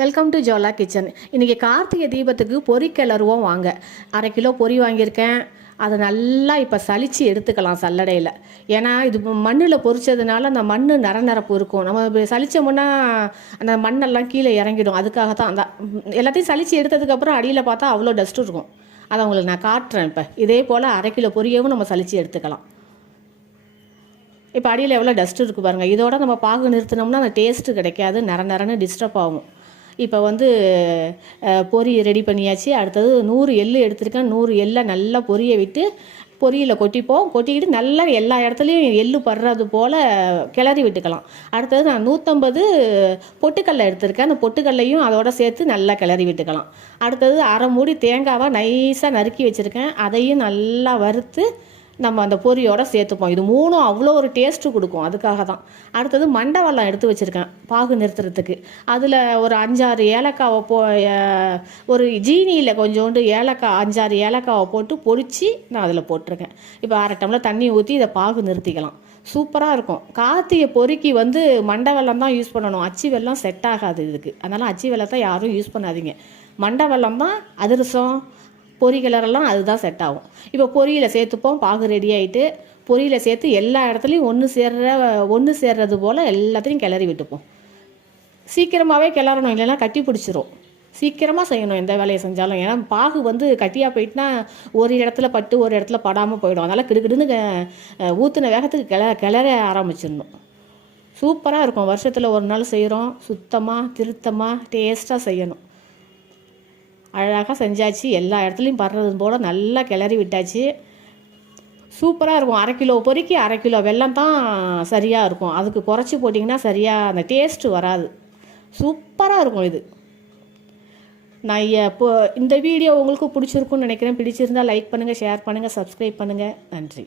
Welcome to ஜோலா kitchen. இன்றைக்கி கார்த்திகை தீபத்துக்கு பொரி கிளறுவோம் வாங்க. 1/2 கிலோ பொரி வாங்கியிருக்கேன். அதை நல்லா இப்போ சலித்து எடுத்துக்கலாம் சல்லடையில். ஏன்னா இது மண்ணில் பொரிச்சதுனால அந்த மண் நரப்பு இருக்கும். நம்ம இப்போ சலித்தோம்னா அந்த மண்ணெல்லாம் கீழே இறங்கிடும். அதுக்காக தான் அந்த எல்லாத்தையும் சலித்து எடுத்ததுக்கப்புறம் அடியில் பார்த்தா அவ்வளோ டஸ்ட்டு இருக்கும். அதை உங்களுக்கு நான் காட்டுறேன். இப்போ இதே போல் 1/2 கிலோ பொரியவும் நம்ம சலித்து எடுத்துக்கலாம். இப்போ அடியில் எவ்வளோ டஸ்ட்டு இருக்குது பாருங்கள். இதோட நம்ம பாகு நிறுத்தினோம்னா அந்த டேஸ்ட்டு கிடைக்காது, நரன்னு டிஸ்டர்ப் ஆகும். இப்போ பொரி ரெடி பண்ணியாச்சு. அடுத்தது 100 எள்ளு எடுத்திருக்கேன். 100 எள்ளை நல்லா பொரிய விட்டு பொரியில் கொட்டிக்கிட்டு நல்லா எல்லா இடத்துலையும் எள்ளு படுறது போல் கிளறி விட்டுக்கலாம். அடுத்தது நான் 150 பொட்டுக்கடலை எடுத்திருக்கேன். அந்த பொட்டுக்கடலையும் அதோட சேர்த்து நல்லா கிளறி விட்டுக்கலாம். அடுத்தது 1/2 மூடி தேங்காவை நைஸாக நறுக்கி வச்சுருக்கேன். அதையும் நல்லா வறுத்து நம்ம அந்த பொரியோடு சேர்த்துப்போம். இது 3ம் அவ்வளோ ஒரு டேஸ்ட்டு கொடுக்கும். அதுக்காக தான். அடுத்தது மண்டவெல்லம் எடுத்து வச்சுருக்கேன் பாகு நிறுத்துறதுக்கு. அதில் ஒரு 5-6 ஏலக்காவை ஒரு ஜீனியில் கொஞ்சோண்டு ஏலக்காய் 5-6 ஏலக்காவை போட்டு பொடிச்சு நான் அதில் போட்டிருக்கேன். இப்போ 1/2 டம்ளர் தண்ணி ஊற்றி இதை பாகு நிறுத்திக்கலாம். சூப்பராக இருக்கும். கார்த்திகை பொரிக்கு மண்டை வெல்லம் தான் யூஸ் பண்ணணும். அச்சு வெல்லம் செட் ஆகாது இதுக்கு. அதனால் அச்சு வெல்லத்தை யாரும் யூஸ் பண்ணாதீங்க. மண்டை வெல்லம் தான் அதிரசம் பொரி கிளறெல்லாம் அதுதான் செட் ஆகும். இப்போ பொரியில் சேர்த்துப்போம். பாகு ரெடி ஆகிட்டு பொரியில் சேர்த்து எல்லா இடத்துலையும் ஒன்று சேர்றது போல் எல்லாத்தையும் கிளறி விட்டுப்போம். சீக்கிரமாகவே கிளறணும், இல்லைன்னா கட்டி பிடிச்சிரும். சீக்கிரமாக செய்யணும் எந்த வேலையை செஞ்சாலும். ஏன்னா பாகு கட்டியாக போயிட்டுனா ஒரு இடத்துல பட்டு ஒரு இடத்துல படாமல் போயிடும். அதனால் கிடுக்கிடுன்னு ஊற்றின வேகத்துக்கு கிளற ஆரம்பிச்சிடணும். சூப்பராக இருக்கும். வருஷத்தில் ஒரு நாள் செய்கிறோம். சுத்தமாக திருத்தமாக டேஸ்ட்டாக செய்யணும். அழகாக செஞ்சாச்சு. எல்லா இடத்துலையும் படுறது போல் நல்லா கிளறி விட்டாச்சு. சூப்பராக இருக்கும். 1/2 கிலோ பொரிக்கு 1/2 கிலோ வெல்லம் தான் சரியாக இருக்கும். அதுக்கு குறைச்சி போட்டிங்கன்னா சரியாக அந்த டேஸ்ட்டு வராது. சூப்பராக இருக்கும் இது. நான் இந்த வீடியோ உங்களுக்கு பிடிச்சிருக்குன்னு நினைக்கிறேன். பிடிச்சிருந்தால் லைக் பண்ணுங்கள், ஷேர் பண்ணுங்கள், சப்ஸ்கிரைப் பண்ணுங்கள். நன்றி.